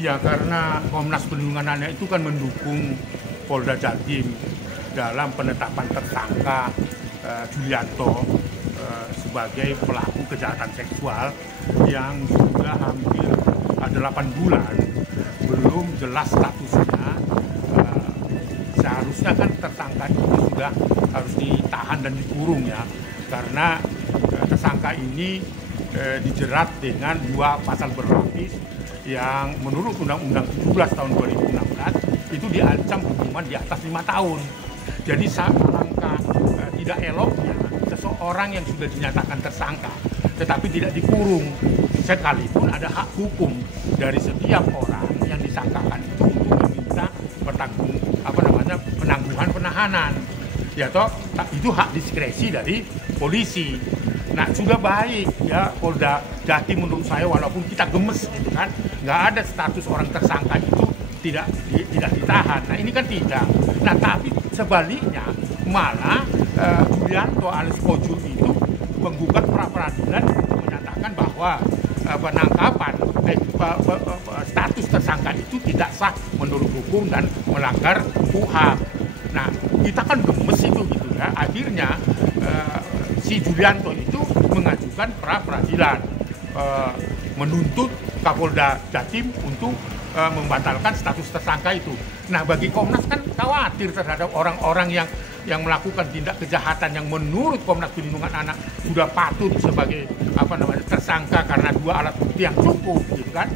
Ya, karena Komnas Perlindungan Anak itu kan mendukung Polda Jatim dalam penetapan tersangka Julianto sebagai pelaku kejahatan seksual yang sudah hampir 8 bulan belum jelas statusnya. Seharusnya kan tersangka itu sudah harus ditahan dan dikurung ya, karena tersangka ini dijerat dengan 2 pasal berlapis yang menurut Undang-Undang 17 tahun 2016 itu diancam hukuman di atas 5 tahun. Jadi alangkah tidak eloknya seseorang yang sudah dinyatakan tersangka tetapi tidak dikurung, sekalipun ada hak hukum dari setiap orang yang disangkakan itu untuk meminta penangguhan penahanan. Ya toh, itu hak diskresi dari polisi. Nah, sudah baik ya Polda Jatim menurut saya, walaupun kita gemes gitu kan, nggak ada status orang tersangka itu tidak ditahan. Nah, ini kan tidak. Nah, tapi sebaliknya malah Julianto alias Kojul itu menggugat pra peradilan untuk menyatakan bahwa penangkapan status tersangka itu tidak sah menurut hukum dan melanggar KUHP. Nah, kita kan gemes itu gitu ya. Akhirnya si Julianto itu mengajukan pra peradilan, menuntut Kapolda Jatim untuk membatalkan status tersangka itu. Nah, bagi Komnas kan khawatir terhadap orang-orang yang melakukan tindak kejahatan yang menurut Komnas Perlindungan Anak sudah patut sebagai tersangka karena 2 alat bukti yang cukup gitu kan.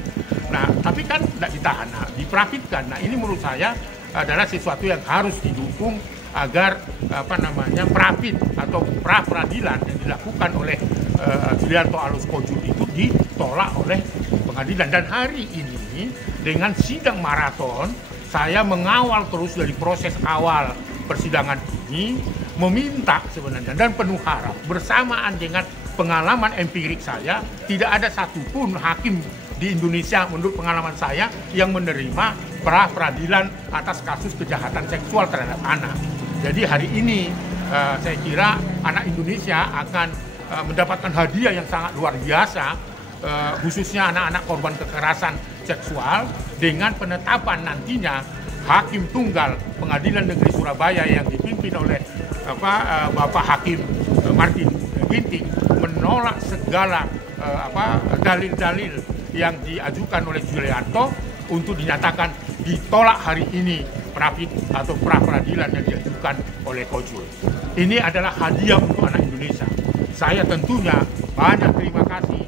Nah, tapi kan tidak ditahan, diprafitkan. Nah, ini menurut saya adalah sesuatu yang harus didukung agar prafit atau pra peradilan yang dilakukan oleh Julianto alias Kojul itu ditolak oleh pengadilan. Dan hari ini dengan sidang maraton, saya mengawal terus dari proses awal persidangan ini, meminta sebenarnya dan penuh harap bersamaan dengan pengalaman empirik saya, tidak ada satupun hakim di Indonesia menurut pengalaman saya yang menerima pra peradilan atas kasus kejahatan seksual terhadap anak. Jadi hari ini saya kira anak Indonesia akan mendapatkan hadiah yang sangat luar biasa, khususnya anak-anak korban kekerasan seksual, dengan penetapan nantinya Hakim Tunggal Pengadilan Negeri Surabaya yang dipimpin oleh Bapak Hakim Martin Ginting menolak segala dalil-dalil yang diajukan oleh Julianto untuk dinyatakan ditolak hari ini prafit atau pra peradilan yang diajukan oleh Kojul. Ini adalah hadiah untuk anak Indonesia. Saya tentunya banyak terima kasih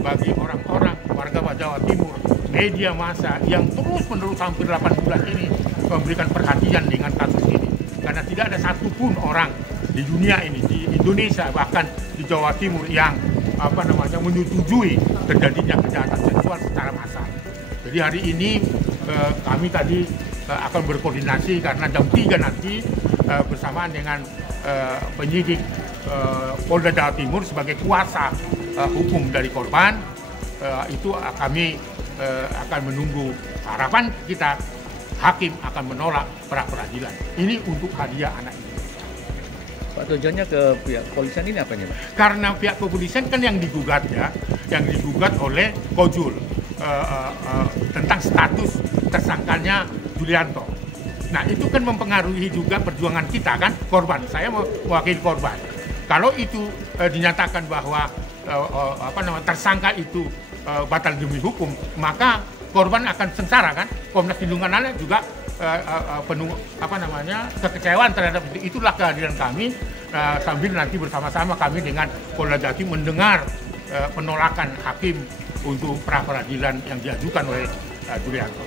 bagi orang-orang warga Jawa Timur, media massa yang terus-menerus hampir 8 bulan ini memberikan perhatian dengan kasus ini. Karena tidak ada satupun orang di dunia ini, di Indonesia bahkan di Jawa Timur yang menyetujui terjadinya kejahatan seksual secara massal. Jadi hari ini kami tadi akan berkoordinasi karena jam 3 nanti bersamaan dengan penyidik Polda Jawa Timur sebagai kuasa hukum dari korban, itu kami akan menunggu. Harapan kita hakim akan menolak pra peradilan. Ini untuk hadiah anak ini. Pak, tujuannya ke pihak kepolisian ini apa nih, Pak? Karena pihak kepolisian kan yang digugat ya, yang digugat oleh Kojul tentang status tersangkanya Julianto. Nah, itu kan mempengaruhi juga perjuangan kita kan, korban. Saya mewakili korban. Kalau itu dinyatakan bahwa tersangka itu batal demi hukum, maka korban akan sengsara kan. Komnas Perlindungan Anak juga penuh kekecewaan terhadap itu. Itulah kehadiran kami sambil nanti bersama-sama kami dengan Polda Jatim mendengar penolakan hakim untuk pra peradilan yang diajukan oleh Julianto.